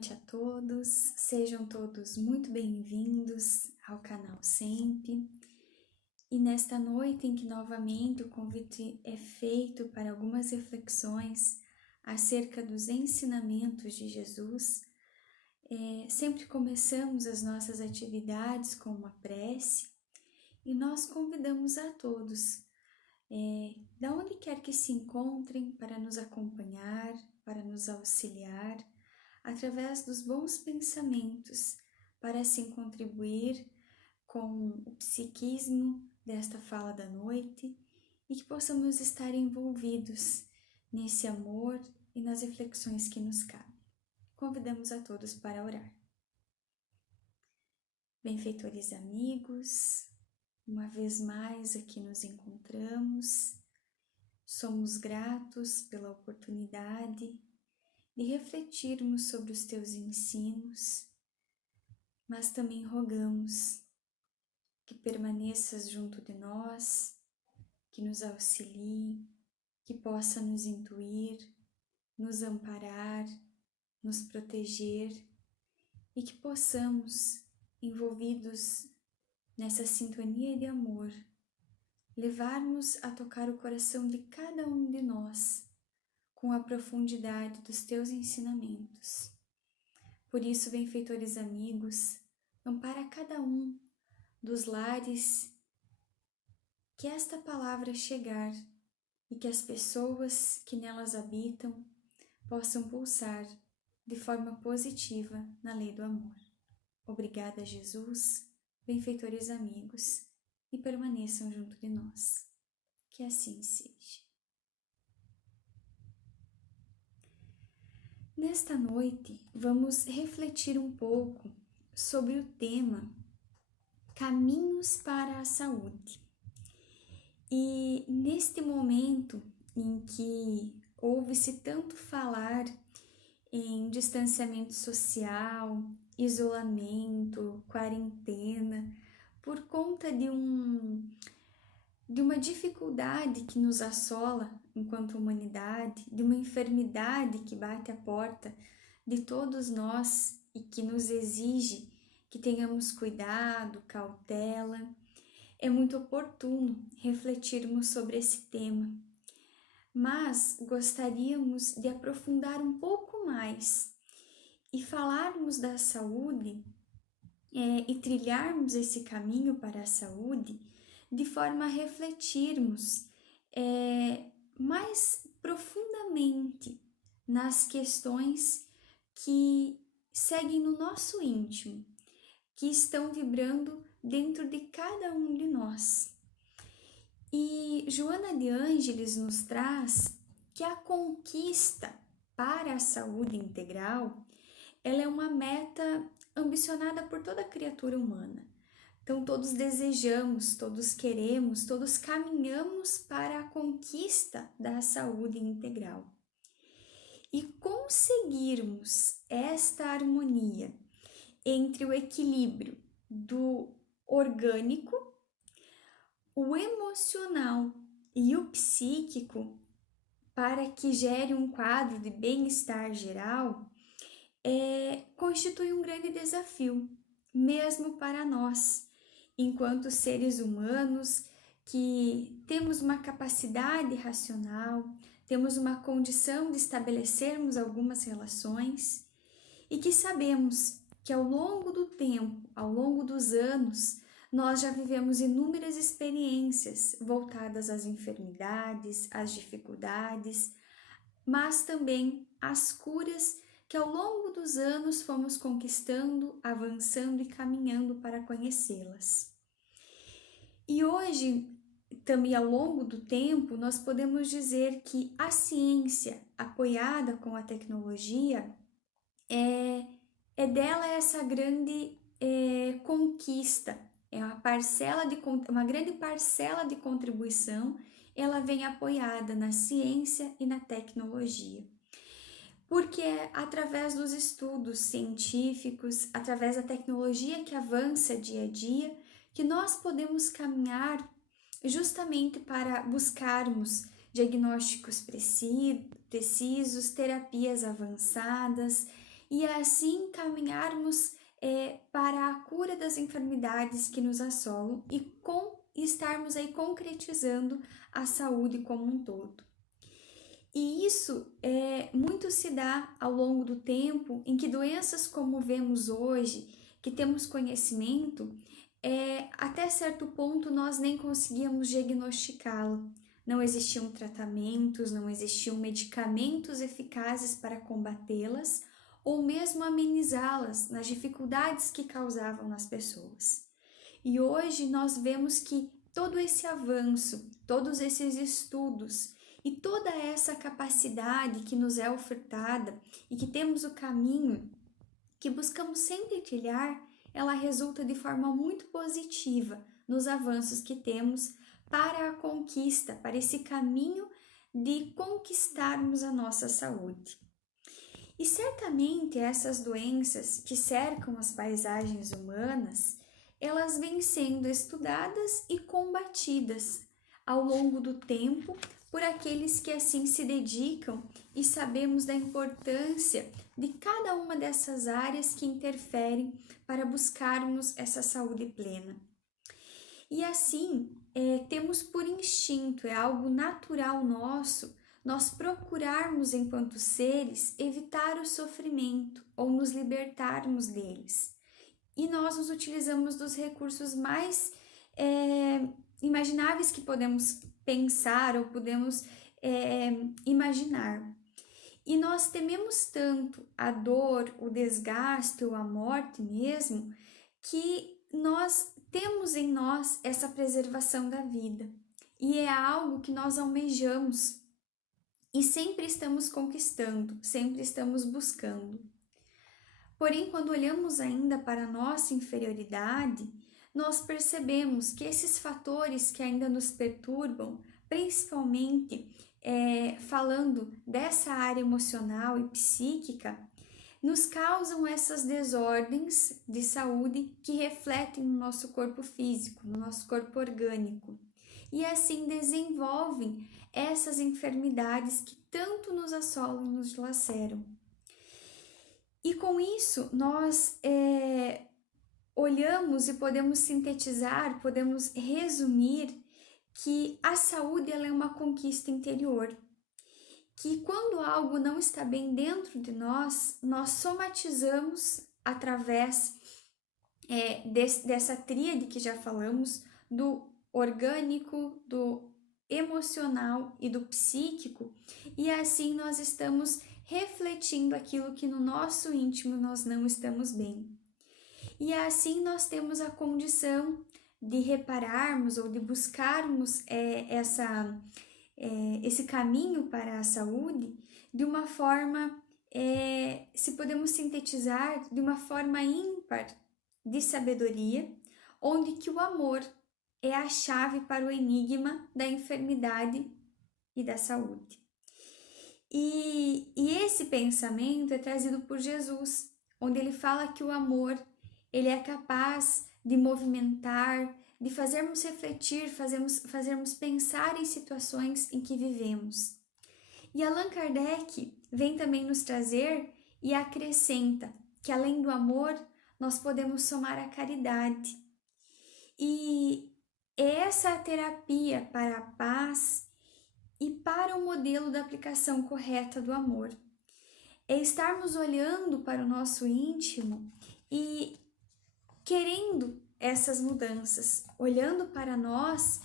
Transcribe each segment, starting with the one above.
noite a todos, sejam todos muito bem-vindos ao canal Sempre. E nesta noite em que novamente o convite é feito para algumas reflexões acerca dos ensinamentos de Jesus, sempre começamos as nossas atividades com uma prece e nós convidamos a todos, da onde quer que se encontrem, para nos acompanhar, para nos auxiliar, através dos bons pensamentos, para assim contribuir com o psiquismo desta fala da noite e que possamos estar envolvidos nesse amor e nas reflexões que nos cabem. Convidamos a todos para orar. Benfeitores amigos, uma vez mais aqui nos encontramos, somos gratos pela oportunidade de refletirmos sobre os teus ensinos, mas também rogamos que permaneças junto de nós, que nos auxilie, que possa nos intuir, nos amparar, nos proteger e que possamos, envolvidos nessa sintonia de amor, levar-nos a tocar o coração de cada um de nós com a profundidade dos teus ensinamentos. Por isso, benfeitores amigos, ampara cada um dos lares que esta palavra chegar e que as pessoas que nelas habitam possam pulsar de forma positiva na lei do amor. Obrigada, Jesus, benfeitores amigos, e permaneçam junto de nós. Que assim seja. Nesta noite, vamos refletir um pouco sobre o tema Caminhos para a Saúde. E neste momento em que ouve-se tanto falar em distanciamento social, isolamento, quarentena, por conta de uma dificuldade que nos assola enquanto humanidade, de uma enfermidade que bate à porta de todos nós e que nos exige que tenhamos cuidado, cautela, é muito oportuno refletirmos sobre esse tema. Mas gostaríamos de aprofundar um pouco mais e falarmos da saúde e trilharmos esse caminho para a saúde de forma a refletirmos mais profundamente nas questões que seguem no nosso íntimo, que estão vibrando dentro de cada um de nós. E Joana de Ângeles nos traz que a conquista para a saúde integral, ela é uma meta ambicionada por toda criatura humana. Então todos desejamos, todos queremos, todos caminhamos para a conquista da saúde integral. E conseguirmos esta harmonia entre o equilíbrio do orgânico, o emocional e o psíquico, para que gere um quadro de bem-estar geral, constitui um grande desafio, mesmo para nós, enquanto seres humanos que temos uma capacidade racional, temos uma condição de estabelecermos algumas relações e que sabemos que ao longo do tempo, ao longo dos anos, nós já vivemos inúmeras experiências voltadas às enfermidades, às dificuldades, mas também às curas que ao longo dos anos fomos conquistando, avançando e caminhando para conhecê-las. E hoje, também ao longo do tempo, nós podemos dizer que a ciência, apoiada com a tecnologia, é dela essa grande conquista, uma grande parcela de contribuição, ela vem apoiada na ciência e na tecnologia. Porque é através dos estudos científicos, através da tecnologia que avança dia a dia, que nós podemos caminhar justamente para buscarmos diagnósticos precisos, terapias avançadas e assim caminharmos para a cura das enfermidades que nos assolam e estarmos aí concretizando a saúde como um todo. E isso muito se dá ao longo do tempo em que doenças como vemos hoje, que temos conhecimento, até certo ponto nós nem conseguíamos diagnosticá-la. Não existiam tratamentos, não existiam medicamentos eficazes para combatê-las ou mesmo amenizá-las nas dificuldades que causavam nas pessoas. E hoje nós vemos que todo esse avanço, todos esses estudos e toda essa capacidade que nos é ofertada e que temos o caminho que buscamos sempre trilhar, ela resulta de forma muito positiva nos avanços que temos para a conquista, para esse caminho de conquistarmos a nossa saúde. E certamente essas doenças que cercam as paisagens humanas, elas vêm sendo estudadas e combatidas ao longo do tempo por aqueles que assim se dedicam e sabemos da importância de cada uma dessas áreas que interferem para buscarmos essa saúde plena. E assim, temos por instinto, é algo natural nosso, nós procurarmos enquanto seres evitar o sofrimento ou nos libertarmos deles. E nós nos utilizamos dos recursos mais imagináveis que podemos pensar ou podemos imaginar. E nós tememos tanto a dor, o desgaste ou a morte mesmo, que nós temos em nós essa preservação da vida. E é algo que nós almejamos e sempre estamos conquistando, sempre estamos buscando. Porém, quando olhamos ainda para a nossa inferioridade, nós percebemos que esses fatores que ainda nos perturbam, principalmente falando dessa área emocional e psíquica, nos causam essas desordens de saúde que refletem no nosso corpo físico, no nosso corpo orgânico. E assim desenvolvem essas enfermidades que tanto nos assolam e nos dilaceram. E com isso, nós olhamos e podemos sintetizar, podemos resumir que a saúde ela é uma conquista interior. Que quando algo não está bem dentro de nós, nós somatizamos através dessa tríade que já falamos, do orgânico, do emocional e do psíquico, e assim nós estamos refletindo aquilo que no nosso íntimo nós não estamos bem. E assim nós temos a condição de repararmos ou de buscarmos esse caminho para a saúde de uma forma, se podemos sintetizar, de uma forma ímpar de sabedoria, onde que o amor é a chave para o enigma da enfermidade e da saúde. E esse pensamento é trazido por Jesus, onde ele fala que o amor ele é capaz de movimentar, de fazermos refletir, fazermos pensar em situações em que vivemos. E Allan Kardec vem também nos trazer e acrescenta que além do amor, nós podemos somar a caridade. E essa terapia para a paz e para o modelo da aplicação correta do amor. É estarmos olhando para o nosso íntimo e querendo essas mudanças, olhando para nós,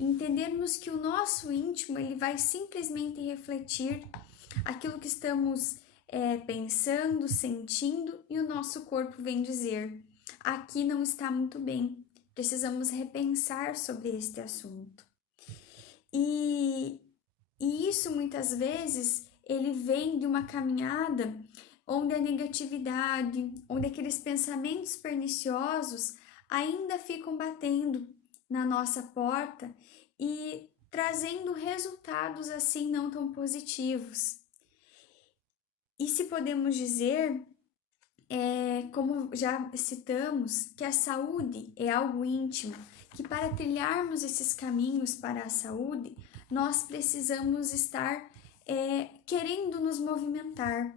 entendermos que o nosso íntimo ele vai simplesmente refletir aquilo que estamos pensando, sentindo, e o nosso corpo vem dizer: aqui não está muito bem, precisamos repensar sobre este assunto. E isso muitas vezes ele vem de uma caminhada onde a negatividade, onde aqueles pensamentos perniciosos ainda ficam batendo na nossa porta e trazendo resultados assim não tão positivos. E se podemos dizer, como já citamos, que a saúde é algo íntimo, que para trilharmos esses caminhos para a saúde, nós precisamos estar querendo nos movimentar,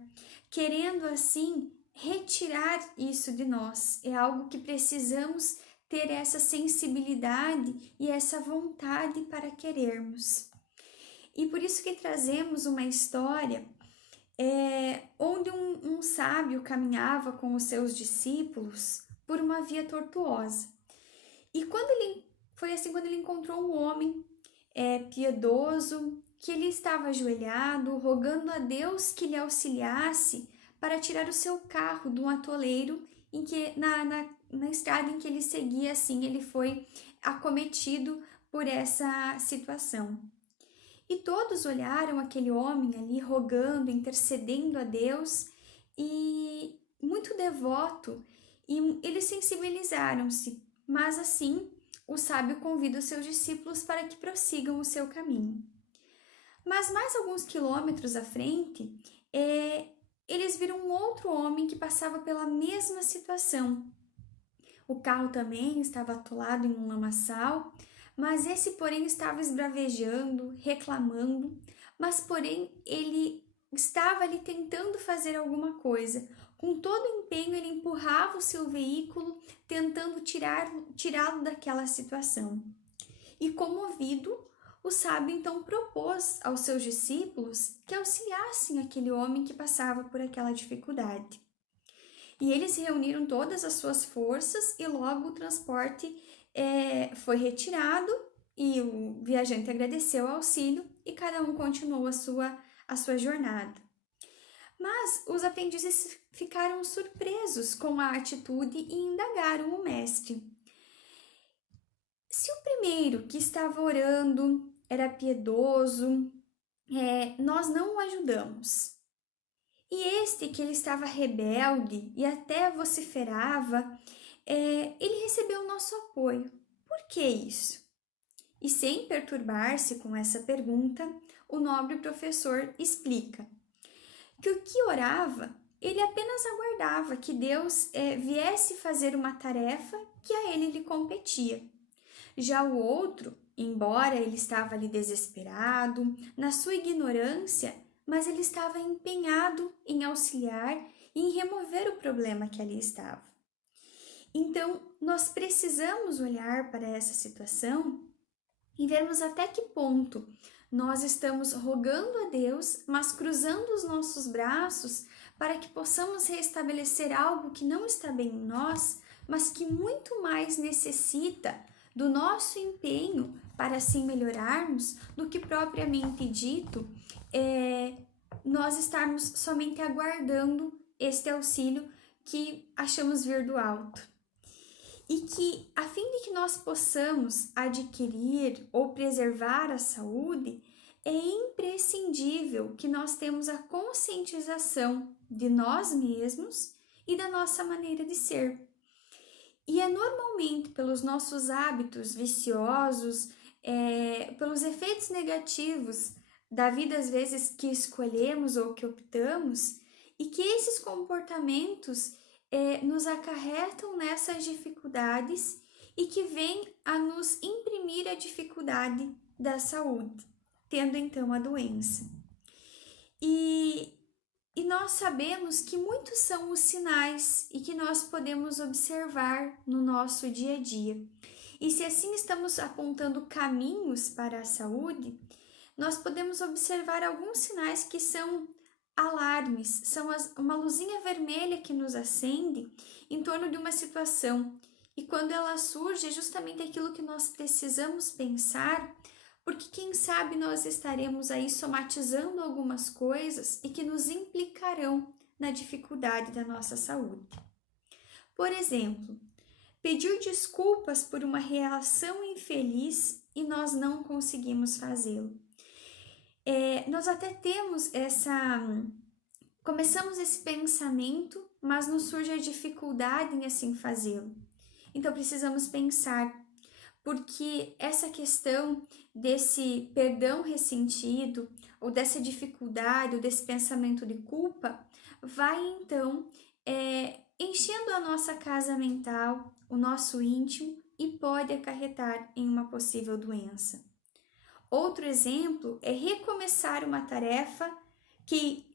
querendo assim retirar isso de nós, é algo que precisamos ter essa sensibilidade e essa vontade para querermos. E por isso que trazemos uma história onde um sábio caminhava com os seus discípulos por uma via tortuosa. E quando ele encontrou um homem piedoso, que ele estava ajoelhado, rogando a Deus que lhe auxiliasse para tirar o seu carro de um atoleiro em que na estrada em que ele seguia. Assim, ele foi acometido por essa situação. E todos olharam aquele homem ali rogando, intercedendo a Deus, e muito devoto, e eles sensibilizaram-se. Mas assim, o sábio convida os seus discípulos para que prossigam o seu caminho. Mas mais alguns quilômetros à frente, eles viram um outro homem que passava pela mesma situação. O carro também estava atolado em um lamaçal, mas esse, porém, estava esbravejando, reclamando, mas, porém, ele estava ali tentando fazer alguma coisa. Com todo o empenho, ele empurrava o seu veículo, tentando tirá-lo daquela situação. E comovido, o sábio então propôs aos seus discípulos que auxiliassem aquele homem que passava por aquela dificuldade. E eles reuniram todas as suas forças e logo o transporte foi retirado e o viajante agradeceu o auxílio e cada um continuou a sua jornada. Mas os aprendizes ficaram surpresos com a atitude e indagaram o mestre. Se o primeiro, que estava orando, era piedoso, nós não o ajudamos. E este, que ele estava rebelde e até vociferava, ele recebeu o nosso apoio. Por que isso? E sem perturbar-se com essa pergunta, o nobre professor explica que o que orava, ele apenas aguardava que Deus viesse fazer uma tarefa que a ele lhe competia. Já o outro, embora ele estava ali desesperado, na sua ignorância, mas ele estava empenhado em auxiliar e em remover o problema que ali estava. Então, nós precisamos olhar para essa situação e vermos até que ponto nós estamos rogando a Deus, mas cruzando os nossos braços para que possamos restabelecer algo que não está bem em nós, mas que muito mais necessita do nosso empenho para assim melhorarmos do que propriamente dito nós estarmos somente aguardando este auxílio que achamos vir do alto. E que, a fim de que nós possamos adquirir ou preservar a saúde, é imprescindível que nós temos a conscientização de nós mesmos e da nossa maneira de ser. E é normalmente pelos nossos hábitos viciosos, pelos efeitos negativos da vida, às vezes, que escolhemos ou que optamos, e que esses comportamentos nos acarretam nessas dificuldades e que vêm a nos imprimir a dificuldade da saúde, tendo então a doença. E nós sabemos que muitos são os sinais e que nós podemos observar no nosso dia a dia. E se assim estamos apontando caminhos para a saúde, nós podemos observar alguns sinais que são alarmes, são uma luzinha vermelha que nos acende em torno de uma situação. E quando ela surge, é justamente aquilo que nós precisamos pensar, porque quem sabe nós estaremos aí somatizando algumas coisas e que nos implicarão na dificuldade da nossa saúde. Por exemplo, pedir desculpas por uma reação infeliz e nós não conseguimos fazê-lo. Nós até temos começamos esse pensamento, mas nos surge a dificuldade em assim fazê-lo. Então precisamos pensar, porque essa questão desse perdão ressentido, ou dessa dificuldade, ou desse pensamento de culpa, vai então enchendo a nossa casa mental, o nosso íntimo, e pode acarretar em uma possível doença. Outro exemplo é recomeçar uma tarefa que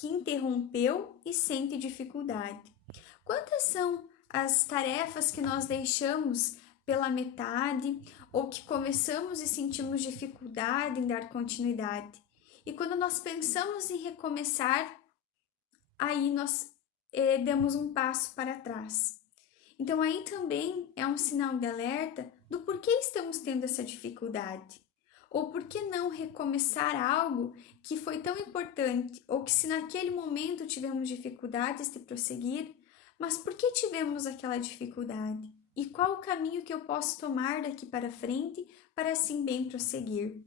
que interrompeu e sente dificuldade. Quantas são as tarefas que nós deixamos pela metade ou que começamos e sentimos dificuldade em dar continuidade? E quando nós pensamos em recomeçar, aí nós damos um passo para trás. Então aí também é um sinal de alerta do porquê estamos tendo essa dificuldade. Ou por que não recomeçar algo que foi tão importante, ou que se naquele momento tivemos dificuldades de prosseguir, mas por que tivemos aquela dificuldade? E qual o caminho que eu posso tomar daqui para frente para assim bem prosseguir?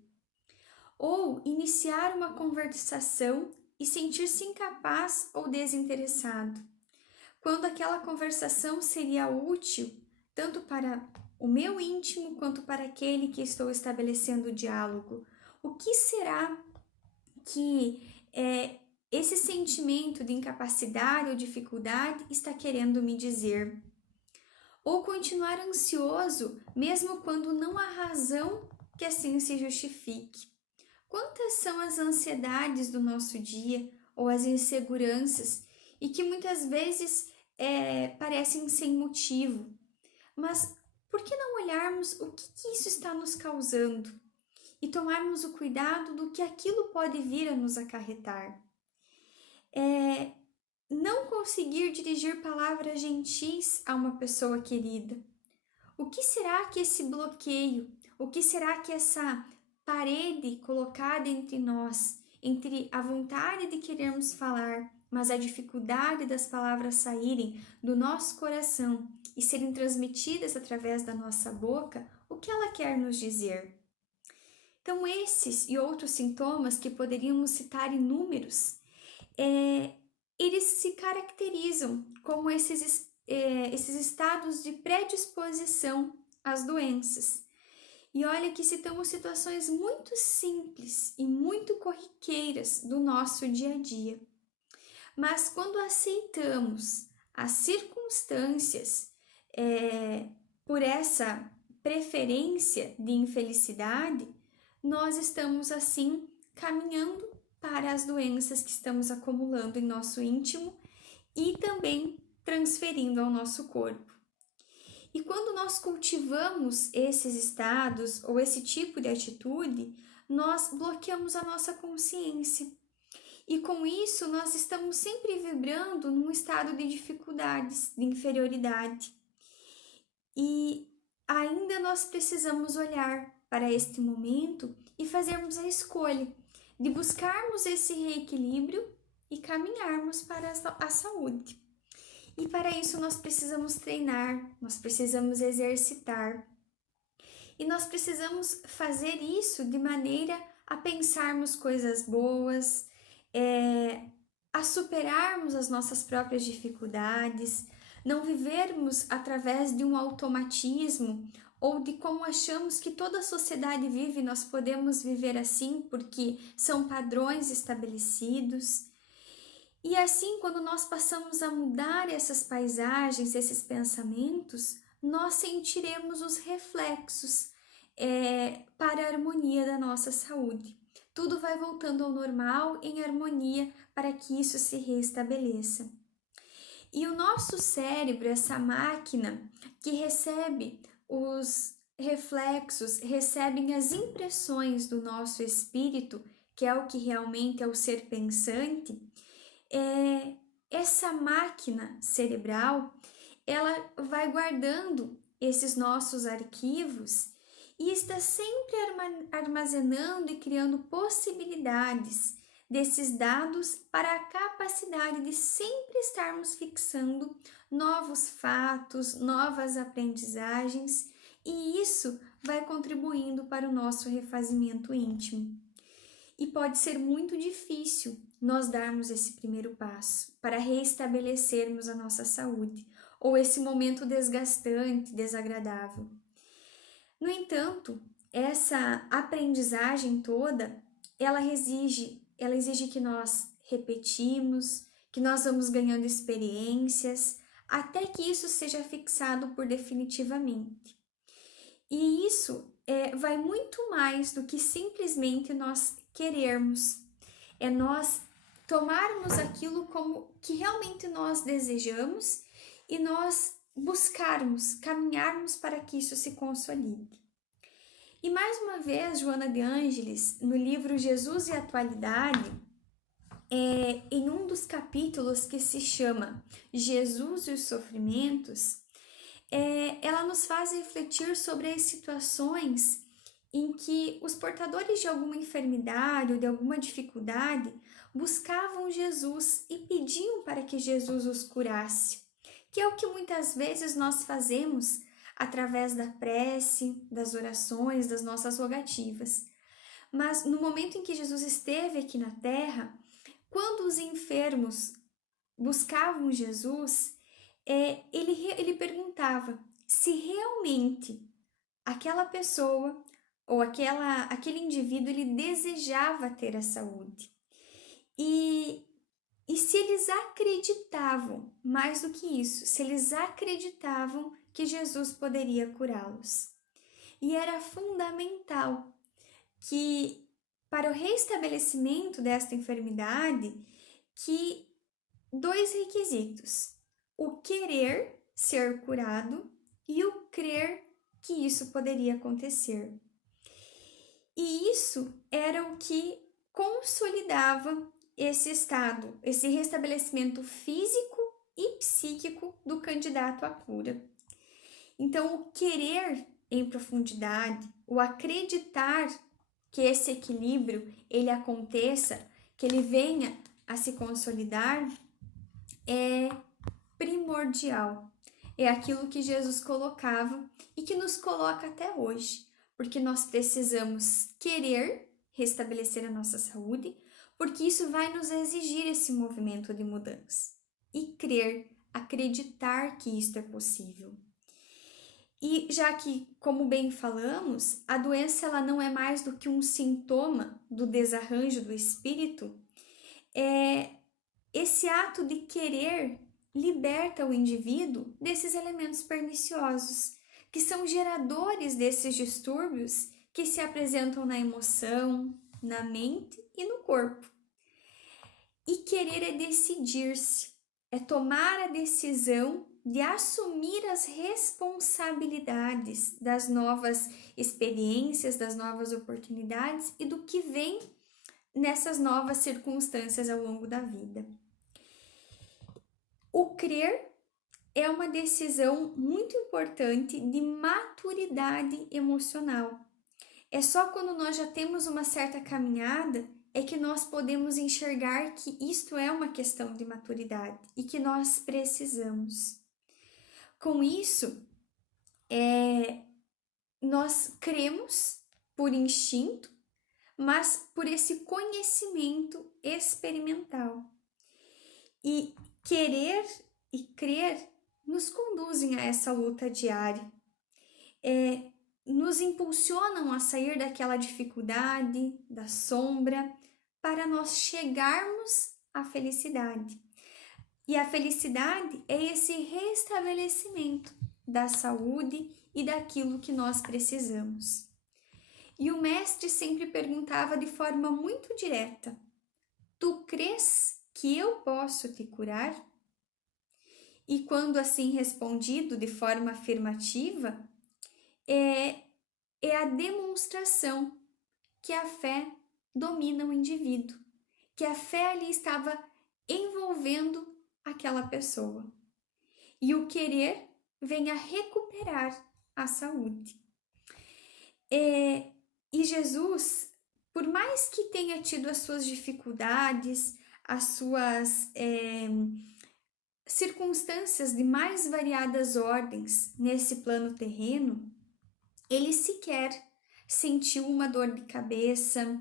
Ou iniciar uma conversação e sentir-se incapaz ou desinteressado, quando aquela conversação seria útil tanto para o meu íntimo quanto para aquele que estou estabelecendo o diálogo. O que será que esse sentimento de incapacidade ou dificuldade está querendo me dizer? Ou continuar ansioso, mesmo quando não há razão que assim se justifique. Quantas são as ansiedades do nosso dia ou as inseguranças e que muitas vezes parecem sem motivo? Mas por que não olharmos o que isso está nos causando e tomarmos o cuidado do que aquilo pode vir a nos acarretar? Não conseguir dirigir palavras gentis a uma pessoa querida. O que será que esse bloqueio, o que será que essa parede colocada entre nós, entre a vontade de querermos falar, mas a dificuldade das palavras saírem do nosso coração e serem transmitidas através da nossa boca, o que ela quer nos dizer? Então, esses e outros sintomas que poderíamos citar inúmeros, eles se caracterizam como esses estados de predisposição às doenças. E olha que citamos situações muito simples e muito corriqueiras do nosso dia a dia. Mas quando aceitamos as circunstâncias por essa preferência de infelicidade, nós estamos assim caminhando para as doenças que estamos acumulando em nosso íntimo e também transferindo ao nosso corpo. E quando nós cultivamos esses estados ou esse tipo de atitude, nós bloqueamos a nossa consciência. E com isso, nós estamos sempre vibrando num estado de dificuldades, de inferioridade. E ainda nós precisamos olhar para este momento e fazermos a escolha de buscarmos esse reequilíbrio e caminharmos para a saúde. E para isso nós precisamos treinar, nós precisamos exercitar. E nós precisamos fazer isso de maneira a pensarmos coisas boas, a superarmos as nossas próprias dificuldades, não vivermos através de um automatismo ou de como achamos que toda a sociedade vive, nós podemos viver assim porque são padrões estabelecidos. E assim, quando nós passamos a mudar essas paisagens, esses pensamentos, nós sentiremos os reflexos para a harmonia da nossa saúde. Tudo vai voltando ao normal, em harmonia, para que isso se restabeleça. E o nosso cérebro, essa máquina que recebe os reflexos, recebem as impressões do nosso espírito, que é o que realmente é o ser pensante, essa máquina cerebral, ela vai guardando esses nossos arquivos e está sempre armazenando e criando possibilidades desses dados para a capacidade de sempre estarmos fixando novos fatos, novas aprendizagens, e isso vai contribuindo para o nosso refazimento íntimo. E pode ser muito difícil nós darmos esse primeiro passo para reestabelecermos a nossa saúde, ou esse momento desgastante, desagradável. No entanto, essa aprendizagem toda, ela exige que nós repetimos, que nós vamos ganhando experiências, até que isso seja fixado por definitivamente. E isso vai muito mais do que simplesmente nós querermos. É nós tomarmos aquilo como que realmente nós desejamos e nós buscarmos, caminharmos para que isso se consolide. E mais uma vez, Joana de Ângeles, no livro Jesus e a Atualidade, em um dos capítulos que se chama Jesus e os Sofrimentos, ela nos faz refletir sobre as situações em que os portadores de alguma enfermidade ou de alguma dificuldade buscavam Jesus e pediam para que Jesus os curasse, que é o que muitas vezes nós fazemos através da prece, das orações, das nossas rogativas. Mas no momento em que Jesus esteve aqui na terra, quando os enfermos buscavam Jesus, ele perguntava se realmente aquela pessoa ou aquele indivíduo ele desejava ter a saúde. E se eles acreditavam, mais do que isso, se eles acreditavam que Jesus poderia curá-los. E era fundamental que, para o restabelecimento desta enfermidade, que 2 requisitos: o querer ser curado e o crer que isso poderia acontecer. E isso era o que consolidava esse estado, esse restabelecimento físico e psíquico do candidato à cura. Então, o querer em profundidade, o acreditar que esse equilíbrio ele aconteça, que ele venha a se consolidar, é primordial. É aquilo que Jesus colocava e que nos coloca até hoje, porque nós precisamos querer restabelecer a nossa saúde, porque isso vai nos exigir esse movimento de mudança. E crer, acreditar que isto é possível. E já que, como bem falamos, a doença ela não é mais do que um sintoma do desarranjo do espírito, esse ato de querer liberta o indivíduo desses elementos perniciosos, que são geradores desses distúrbios que se apresentam na emoção, na mente e no corpo. E querer é decidir-se, é tomar a decisão de assumir as responsabilidades das novas experiências, das novas oportunidades e do que vem nessas novas circunstâncias ao longo da vida. O crer é uma decisão muito importante de maturidade emocional. É só quando nós já temos uma certa caminhada é que nós podemos enxergar que isto é uma questão de maturidade e que nós precisamos. Com isso, nós cremos por instinto, mas por esse conhecimento experimental. E querer e crer nos conduzem a essa luta diária, nos impulsionam a sair daquela dificuldade, da sombra, para nós chegarmos à felicidade. E a felicidade é esse restabelecimento da saúde e daquilo que nós precisamos. E o mestre sempre perguntava de forma muito direta: tu crês que eu posso te curar? E quando assim respondido de forma afirmativa, é a demonstração que a fé domina o indivíduo, que a fé ali estava envolvendo aquela pessoa. E o querer vem a recuperar a saúde. E Jesus, por mais que tenha tido as suas dificuldades, as suas circunstâncias de mais variadas ordens nesse plano terreno, ele sequer sentiu uma dor de cabeça,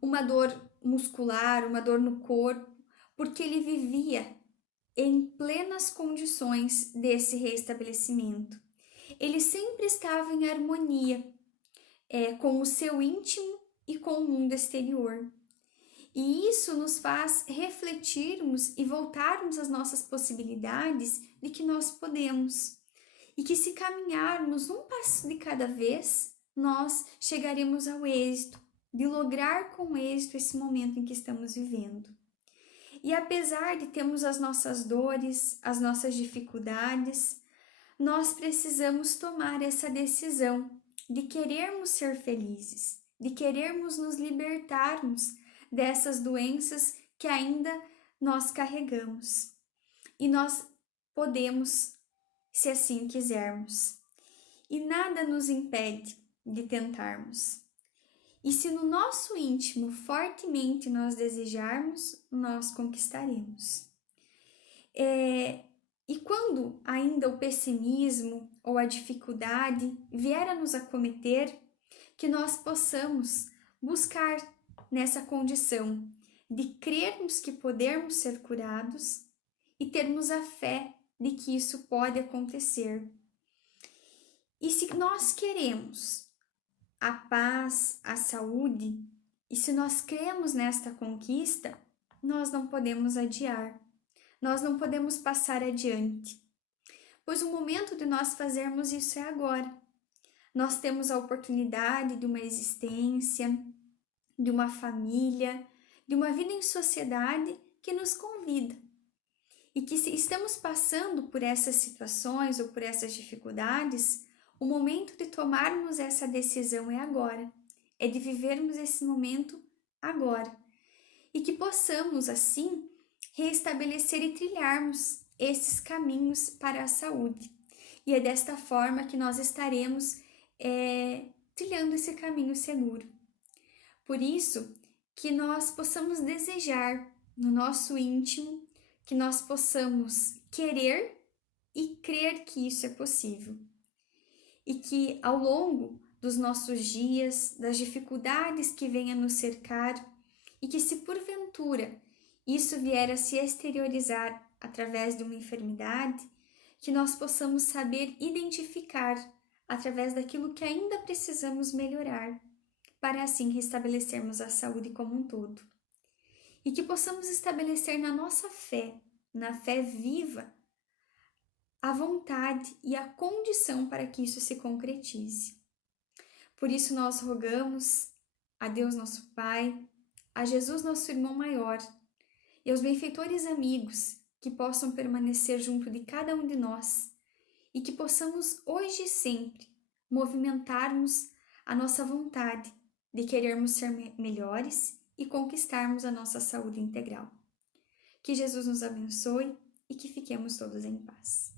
uma dor muscular, uma dor no corpo, porque ele vivia em plenas condições desse restabelecimento. Ele sempre estava em harmonia com o seu íntimo e com o mundo exterior. E isso nos faz refletirmos e voltarmos às nossas possibilidades de que nós podemos. E que se caminharmos um passo de cada vez, nós chegaremos ao êxito, de lograr com êxito esse momento em que estamos vivendo. E apesar de termos as nossas dores, as nossas dificuldades, nós precisamos tomar essa decisão de querermos ser felizes, de querermos nos libertarmos dessas doenças que ainda nós carregamos. E nós podemos, se assim quisermos. E nada nos impede de tentarmos. E se no nosso íntimo fortemente nós desejarmos, nós conquistaremos. E quando ainda o pessimismo ou a dificuldade vier a nos acometer, que nós possamos buscar nessa condição de crermos que podemos ser curados e termos a fé de que isso pode acontecer. E se nós queremos a paz, a saúde, e se nós cremos nesta conquista, nós não podemos adiar, nós não podemos passar adiante, pois o momento de nós fazermos isso é agora. Nós temos a oportunidade de uma existência, de uma família, de uma vida em sociedade que nos convida. E que se estamos passando por essas situações ou por essas dificuldades, o momento de tomarmos essa decisão é agora, é de vivermos esse momento agora. E que possamos, assim, reestabelecer e trilharmos esses caminhos para a saúde. E é desta forma que nós estaremos trilhando esse caminho seguro. Por isso, que nós possamos desejar no nosso íntimo, que nós possamos querer e crer que isso é possível. E que ao longo dos nossos dias, das dificuldades que venham a nos cercar, e que se porventura isso vier a se exteriorizar através de uma enfermidade, que nós possamos saber identificar através daquilo que ainda precisamos melhorar, para assim restabelecermos a saúde como um todo. E que possamos estabelecer na nossa fé, na fé viva, a vontade e a condição para que isso se concretize. Por isso nós rogamos a Deus nosso Pai, a Jesus nosso irmão maior e aos benfeitores amigos que possam permanecer junto de cada um de nós e que possamos hoje e sempre movimentarmos a nossa vontade de querermos ser melhores e conquistarmos a nossa saúde integral. Que Jesus nos abençoe e que fiquemos todos em paz.